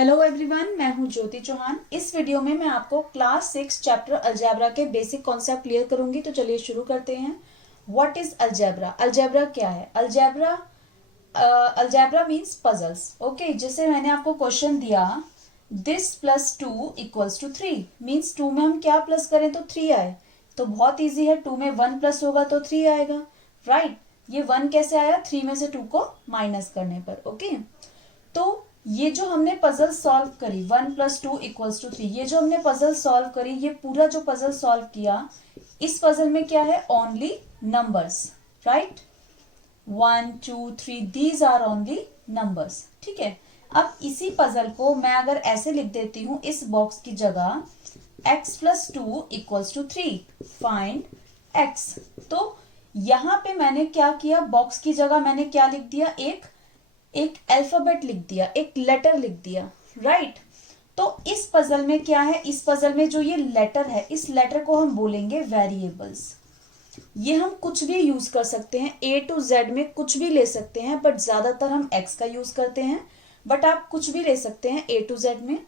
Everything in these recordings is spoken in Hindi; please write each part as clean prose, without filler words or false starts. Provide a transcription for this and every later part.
हेलो एवरीवन, मैं हूं ज्योति चौहान। इस वीडियो में मैं आपको क्लास 6 चैप्टर अलजेब्रा के बेसिक कॉन्सेप्ट क्लियर करूंगी। तो चलिए शुरू करते हैं। What is algebra? अलजेब्रा क्या है? Algebra means puzzles. ओके, जैसे मैंने आपको क्वेश्चन दिया this plus 2 equals to 3 means 2 में हम क्या प्लस करें तो 3 आए। तो बहुत इजी है, 2 में 1 प्लस होगा तो 3 आएगा, राइट। ये 1 कैसे आया? 3 में से 2 को माइनस करने पर। ओके, तो ये जो हमने पजल सॉल्व करी 1 प्लस 2 इक्वल्स टू 3, ये जो हमने पजल सॉल्व करी, ये पूरा जो पजल सॉल्व किया, इस पजल में क्या है? Only numbers, right. 1 2 3 these are only numbers, ठीक है। अब इसी पजल को मैं अगर ऐसे लिख देती हूं इस बॉक्स की जगह x plus 2 equals to 3, find x। तो यहां पे मैंने क्या किया? बॉक्स की जगह मैंने क्या लिख दिया? एक अल्फाबेट लिख दिया, एक लेटर लिख दिया, राइट। तो इस पजल में क्या है? इस पजल में जो ये लेटर है, इस लेटर को हम बोलेंगे वेरिएबल्स। ये हम कुछ भी यूज कर सकते हैं, A to Z में कुछ भी ले सकते हैं, बट ज्यादातर हम X का यूज करते हैं, बट आप कुछ भी ले सकते हैं A to Z में।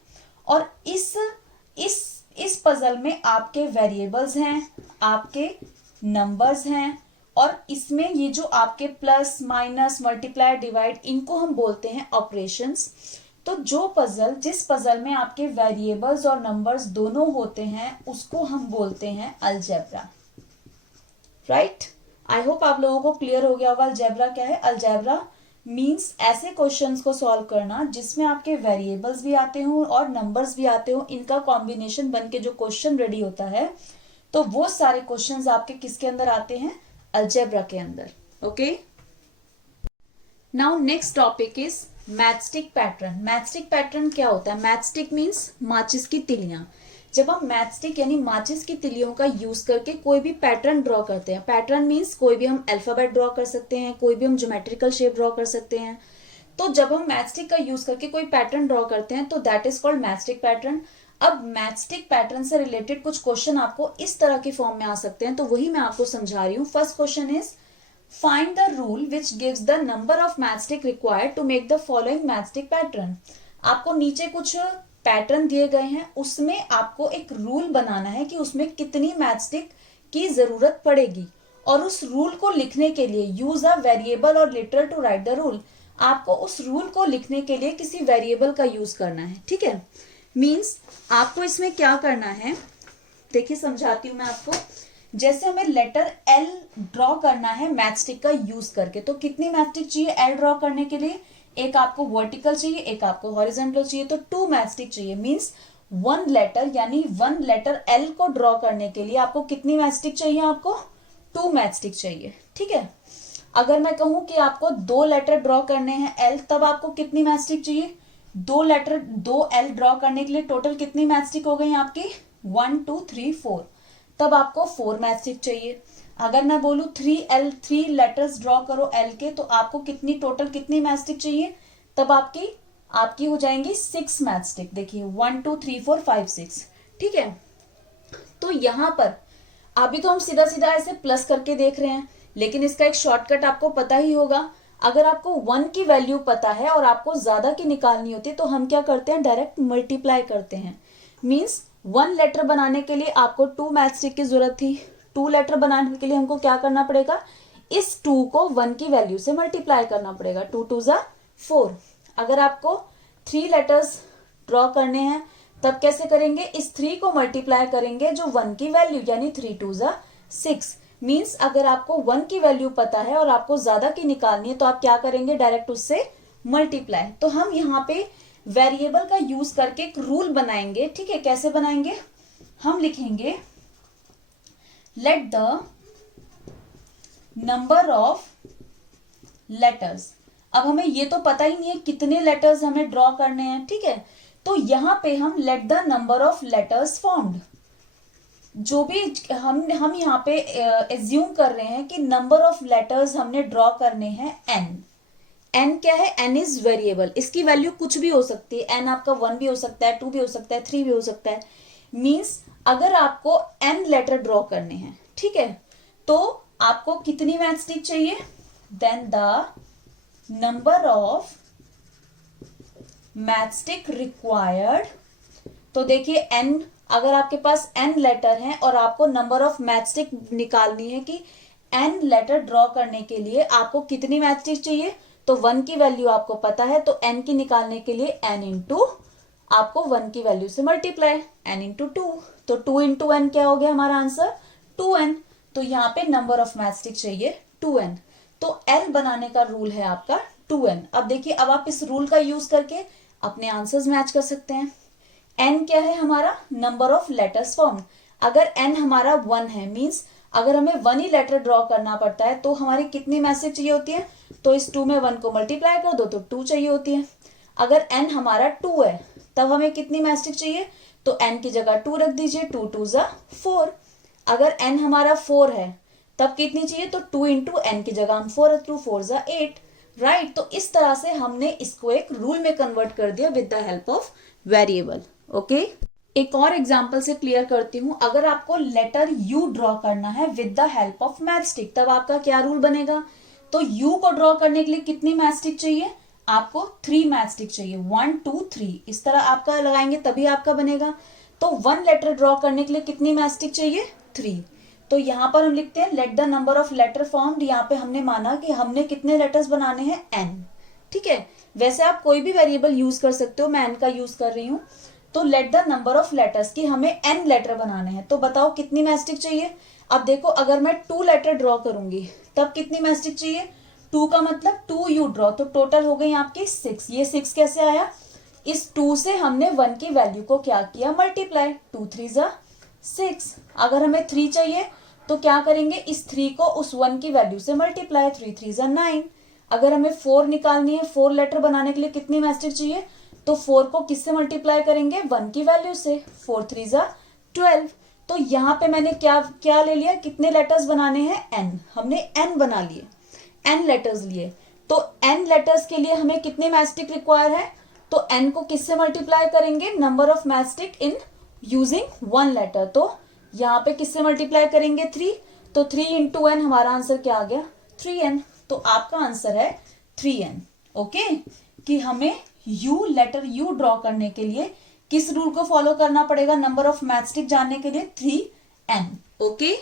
और इस पजल में आपके वेरिएबल्स हैं, आपके नंबर्स हैं, और इसमें ये जो आपके प्लस माइनस मल्टीप्लाई डिवाइड, इनको हम बोलते हैं ऑपरेशंस। तो जिस पजल में आपके वेरिएबल्स और नंबर्स दोनों होते हैं, उसको हम बोलते हैं अलजेब्रा, राइट। आई होप आप लोगों को क्लियर हो गया होगा अलजेब्रा क्या है। अलजेब्रा मीन्स ऐसे क्वेश्चंस को सॉल्व करना जिसमें आपके वेरिएबल्स भी आते हो और नंबर्स भी आते हो, इनका कॉम्बिनेशन बन के जो क्वेश्चन रेडी होता है, तो वो सारे क्वेश्चंस आपके किसके अंदर आते हैं? अलजेब्रा के अंदर। Okay, now next topic is matchstick pattern. Matchstick pattern क्या होता है? मैचस्टिक मीन्स माचिस की तिलियां। जब हम मैचस्टिक यानी माचिस की तिलियों का यूज करके कोई भी पैटर्न ड्रॉ करते हैं, पैटर्न मीन्स कोई भी हम अल्फाबेट ड्रॉ कर सकते हैं, कोई भी हम ज्योमेट्रिकल शेप ड्रॉ कर सकते हैं। तो जब हम मैचस्टिक का यूज करके कोई पैटर्न ड्रॉ करते हैं तो that is called matchstick pattern. अब मैचस्टिक पैटर्न से रिलेटेड कुछ क्वेश्चन आपको इस तरह के फॉर्म में आ सकते हैं, तो वही मैं आपको समझा रही हूँ। First question is find the rule which gives the number of matchstick required to make the following matchstick pattern. आपको नीचे कुछ पैटर्न दिए गए हैं, उसमें आपको एक रूल बनाना है कि उसमें कितनी मैचस्टिक की जरूरत पड़ेगी, और उस रूल को लिखने के लिए यूज अ वेरिएबल और literal to write the rule. आपको उस रूल को लिखने के लिए किसी वेरिएबल का यूज करना है, ठीक है। मीन्स आपको इसमें क्या करना है, देखिए समझाती हूं मैं आपको। जैसे हमें लेटर L ड्रॉ करना है मैचस्टिक का यूज करके, तो कितनी मैचस्टिक चाहिए L ड्रॉ करने के लिए? एक आपको वर्टिकल चाहिए, एक आपको हॉरिजॉन्टल चाहिए, तो 2 मैचस्टिक चाहिए। मीन्स 1 लेटर यानी 1 लेटर L को ड्रॉ करने के लिए आपको कितनी मैचस्टिक चाहिए? आपको 2 मैचस्टिक चाहिए, ठीक है। अगर मैं कहूं कि आपको 2 लेटर ड्रॉ करने हैं L, तब आपको कितनी मैचस्टिक चाहिए? 2 L ड्रॉ करने के लिए टोटल कितनी मैचस्टिक हो गई आपकी? 1 2 3 4, तब आपको 4 मैचस्टिक चाहिए। अगर मैं बोलूं 3 लेटर्स ड्रॉ करो L के, तो आपको कितनी मैचस्टिक चाहिए? तब आपकी हो जाएंगी 6 मैचस्टिक। देखिए 1 2 3 4 5 6, ठीक है। तो यहां पर अभी तो हम सीधा सीधा ऐसे प्लस करके देख रहे हैं, लेकिन इसका एक शॉर्टकट आपको पता ही होगा। अगर आपको 1 की वैल्यू पता है और आपको ज्यादा की निकालनी होती है, तो हम क्या करते हैं? डायरेक्ट मल्टीप्लाई करते हैं। मीन्स 1 लेटर बनाने के लिए आपको 2 मैचस्टिक की जरूरत थी, 2 लेटर बनाने के लिए हमको क्या करना पड़ेगा? इस 2 को 1 की वैल्यू से मल्टीप्लाई करना पड़ेगा। 2 2 जा 4। अगर आपको 3 लेटर्स ड्रॉ करने हैं, तब कैसे करेंगे? इस 3 को मल्टीप्लाई करेंगे जो 1 की वैल्यू, यानी 3 2 जा 6। मीन्स अगर आपको 1 की वैल्यू पता है और आपको ज्यादा की निकालनी है, तो आप क्या करेंगे? डायरेक्ट उससे मल्टीप्लाई। तो हम यहाँ पे वेरिएबल का यूज करके एक रूल बनाएंगे, ठीक है। कैसे बनाएंगे? हम लिखेंगे late the number of letters. अब हमें ये तो पता ही नहीं है कितने लेटर्स हमें ड्रॉ करने हैं, ठीक है। तो यहां पे हम late the number of letters formed, जो भी हम यहाँ पे एज्यूम कर रहे हैं कि नंबर ऑफ लेटर्स हमने ड्रॉ करने हैं n क्या है? n इज वेरिएबल, इसकी वैल्यू कुछ भी हो सकती है। n आपका 1 भी हो सकता है, 2 भी हो सकता है, 3 भी हो सकता है। मीन्स अगर आपको n लेटर ड्रॉ करने हैं, ठीक है, तो आपको कितनी मैचस्टिक चाहिए? Then the number of matchstick required, तो देखिए n, अगर आपके पास n लेटर हैं और आपको नंबर ऑफ मैचस्टिक निकालनी है कि n लेटर ड्रॉ करने के लिए आपको कितनी मैचस्टिक चाहिए, तो 1 की वैल्यू आपको पता है, तो n की निकालने के लिए n इंटू आपको 1 की वैल्यू से मल्टीप्लाई, n इंटू 2, तो 2 इंटू n क्या हो गया हमारा आंसर 2n। तो यहाँ पे नंबर ऑफ मैचस्टिक चाहिए 2n, तो l बनाने का रूल है आपका 2n। अब देखिए, अब आप इस रूल का यूज करके अपने आंसर्स मैच कर सकते हैं। n क्या है हमारा, नंबर ऑफ लेटर्स फॉर्म्ड। अगर n हमारा 1 है, मींस अगर हमें 1 ही लेटर ड्रॉ करना पड़ता है तो हमारी कितनी मैचस्टिक चाहिए होती है, तो इस 2 में 1 को मल्टीप्लाई कर दो तो 2 चाहिए होती है। अगर n हमारा 2 है तब हमें कितनी मैचस्टिक चाहिए, तो n की जगह 2 रख दीजिए, 2 2 जा 4। अगर n हमारा 4 है तब कितनी चाहिए, तो 2 इंटू n की जगह हम 4 रख, 2 4 जा 8, राइट। तो इस तरह से हमने इसको एक रूल में कन्वर्ट कर दिया with the help of variable. Okay, एक और एग्जांपल से क्लियर करती हूं। अगर आपको लेटर U ड्रॉ करना है with the help of matchstick, तब आपका क्या रूल बनेगा, तो U को ड्रॉ करने के लिए कितनी मैचस्टिक चाहिए, आपको 3 मैचस्टिक चाहिए, 1 2 3, इस तरह आपका लगाएंगे तभी आपका बनेगा। तो 1 लेटर ड्रॉ करने के लिए कितनी मैचस्टिक चाहिए, 3। तो यहाँ पर हम लिखते हैं let the number of letter formed. यहाँ पे हमने माना कि हमने कितने लेटर्स बनाने हैं, n, ठीक है। वैसे आप कोई भी वेरिएबल यूज कर सकते हो, मैं n का यूज कर रही हूँ। तो late the number of letters की हमें n लेटर बनाने हैं, तो बताओ कितनी मैचस्टिक चाहिए। अब देखो, अगर मैं 2 लेटर ड्रॉ करूंगी तब कितनी मैचस्टिक चाहिए, 2 का मतलब 2 यू ड्रॉ, तो टोटल हो गई आपकी 6। ये 6 कैसे आया, इस 2 से हमने 1 की वैल्यू को क्या किया, मल्टीप्लाई, 2 3 जा 6। अगर हमें 3 चाहिए तो क्या करेंगे, इस 3 को उस 1 की वैल्यू से मल्टीप्लाई, 3 3 जा 9। अगर हमें 4 निकालनी है, 4 लेटर बनाने के लिए कितनी मैचस्टिक चाहिए, तो 4 को किससे मल्टीप्लाई करेंगे, 1 की वैल्यू से, 4 3 जा 12। तो यहाँ पे मैंने क्या क्या ले लिया, कितने लेटर्स बनाने हैं, n, हमने n बना लिए, n लेटर्स लिए। तो n लेटर्स के लिए हमें कितने मैचस्टिक रिक्वायर है, तो n को किससे मल्टीप्लाई करेंगे, number of matchstick in using 1 letter, तो यहाँ पे किससे मल्टीप्लाई करेंगे, 3, तो 3 इंटू n, हमारा आंसर क्या आ गया 3n। तो आपका आंसर है 3n। ओके, कि हमें लेटर U ड्रॉ करने के लिए किस रूल को फॉलो करना पड़ेगा, नंबर ऑफ मैचस्टिक जानने के लिए 3n। ओके।